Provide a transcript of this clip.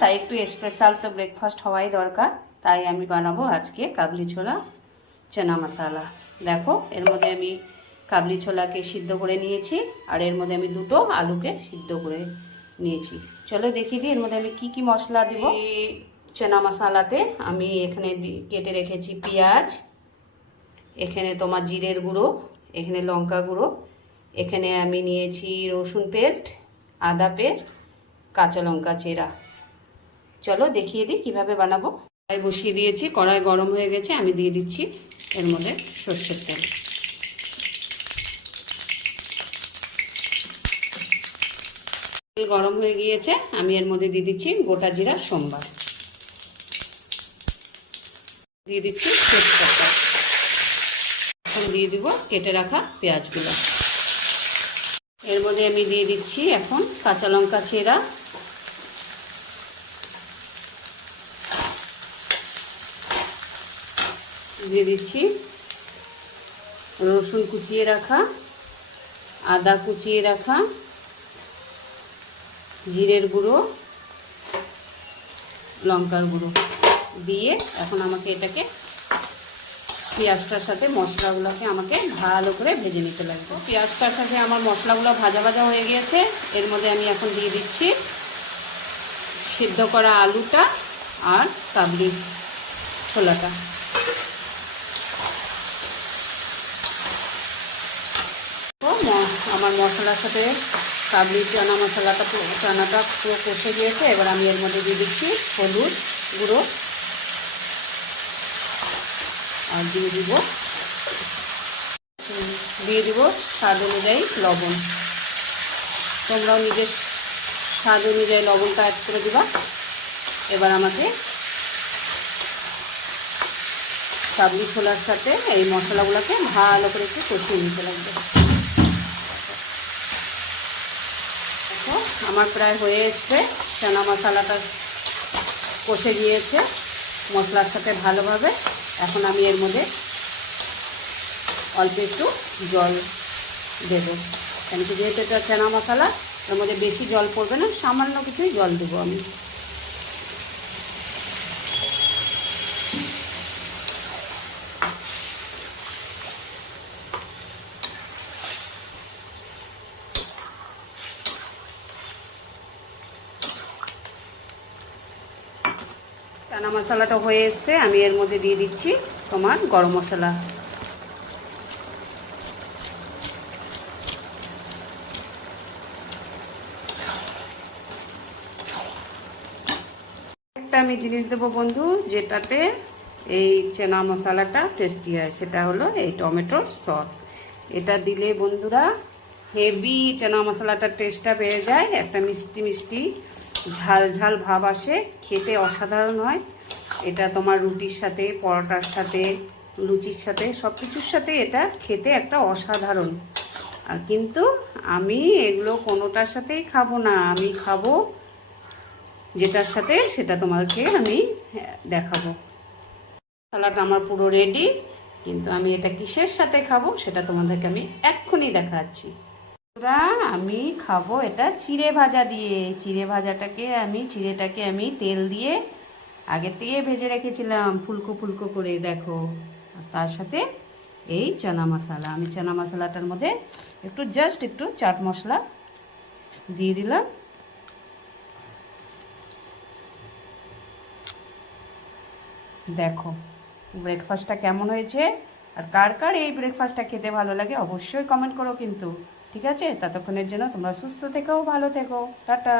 তাই একটু স্পেশাল তো ব্রেকফাস্ট হওয়াই দরকার। তাই আমি বানাবো আজকে কাবলি ছোলা চানা মশালা। দেখো এর মধ্যে আমি কাবলি ছোলাকে সিদ্ধ করে নিয়েছি, আর এর মধ্যে আমি দুটো আলুকে সিদ্ধ করে নিয়েছি। চলো দেখিয়ে দিই এর মধ্যে আমি কি কি মশলা দেব। চানা মশালাতে আমি এখানে কেটে রেখেছি পেঁয়াজ, এখানে তোমার জিরের গুঁড়ো, এখানে লঙ্কা গুঁড়ো, এখানে আমি নিয়েছি রসুন পেস্ট, আদা পেস্ট, কাঁচা লঙ্কা চেরা। চলো দেখিয়ে দিই কিভাবে বানাবো। কড়াই বসিয়ে দিয়েছি, কড়াই গরম হয়ে গেছে, আমি দিয়ে দিচ্ছি এর মধ্যে সর্ষের তেল। তেল গরম হয়ে গিয়েছে, আমি এর মধ্যে দিয়ে দিচ্ছি গোটা জিরা সোমবার, দিয়ে দিচ্ছি তেজপাতা, এখন দিয়ে দিব কেটে রাখা পেঁয়াজগুলো। এর মধ্যে আমি দিয়ে দিচ্ছি এখন কাঁচা লঙ্কা চেরা, দিয়ে দিচ্ছি রসুন কুচিয়ে রাখা, আদা কুচিয়ে রাখা, জিরের গুঁড়ো, লঙ্কার গুঁড়ো দিয়ে এখন আমাকে এটাকে পেঁয়াজটার সাথে মশলাগুলোকে আমাকে ভালো করে ভেজে নিতে লাগবে। পেঁয়াজটার সাথে আমার মশলাগুলো ভাজা ভাজা হয়ে গিয়েছে। এর মধ্যে আমি এখন দিয়ে দিচ্ছি সিদ্ধ করা আলুটা আর কাবলি ছোলাটা। আমার মশলার সাথে কাবলি চানাটা পুরো কষে গিয়েছে। এবার আমি এর মধ্যে দিয়ে দিচ্ছি হলুদ গুঁড়ো, আর দিয়ে দিব স্বাদ অনুযায়ী লবণ। তোমরাও নিজের স্বাদ অনুযায়ী লবণটা অ্যাড করে দিবা। এবার আমাকে কাবলি ছোলার সাথে এই মশলাগুলোকে ভালো করে একটু কষিয়ে নিতে লাগবে। দেখো আমার প্রায় হয়ে এসছে, চানা মশলাটা কষে গিয়েছে মশলার সাথে ভালোভাবে। এখন আমি এর মধ্যে অল্প একটু জল দেবো, কেন কি যেহেতু এটা চানা মশলা এর মধ্যে বেশি জল পড়বে না, সামান্য কিছুই জল দেবো আমি। চানা মশলাটা হয়ে এসছে, আমি এর মধ্যে দিয়ে দিচ্ছি তোমার গরম মশলা। একটা আমি জিনিস দেবো বন্ধু, যেটাতে এই চানা মশলাটা টেস্টি হয়, সেটা হলো এই টমেটোর সস। এটা দিলে বন্ধুরা হেভি চানা মশলাটার টেস্টটা বেড়ে যায়, একটা মিষ্টি মিষ্টি ঝাল ঝাল ভাব আসে, খেতে অসাধারণ হয়। এটা তোমার রুটির সাথে, পরোটার সাথে, লুচির সাথে, সব কিছুর সাথে এটা খেতে একটা অসাধারণ। আর কিন্তু আমি এগুলো কোনোটার সাথেই খাবো না, আমি খাবো যেটার সাথে সেটা তোমাকে আমি দেখাবো। সালাড আমার পুরো রেডি, কিন্তু আমি এটা কিসের সাথে খাবো সেটা তোমাদেরকে আমি এক্ষুনি দেখাচ্ছি। আমি খাবো এটা চিড়ে ভাজা দিয়ে। চিড়েটাকে আমি তেল দিয়ে আগে থেকে ভেজে রেখেছিলাম ফুলকো ফুলকো করে, দেখো। আর তার সাথে এই চানা মশলা, আমি চানা মশলাটার মধ্যে জাস্ট একটু চাট মশলা দিয়ে দিলাম। দেখো ব্রেকফাস্টটা কেমন হয়েছে, আর কার কার এই ব্রেকফাস্টটা খেতে ভালো লাগে অবশ্যই কমেন্ট করো কিন্তু। ঠিক আছে, ততক্ষণের জন্য তোমরা সুস্থ থেকো, ভালো থেকো, টাটা।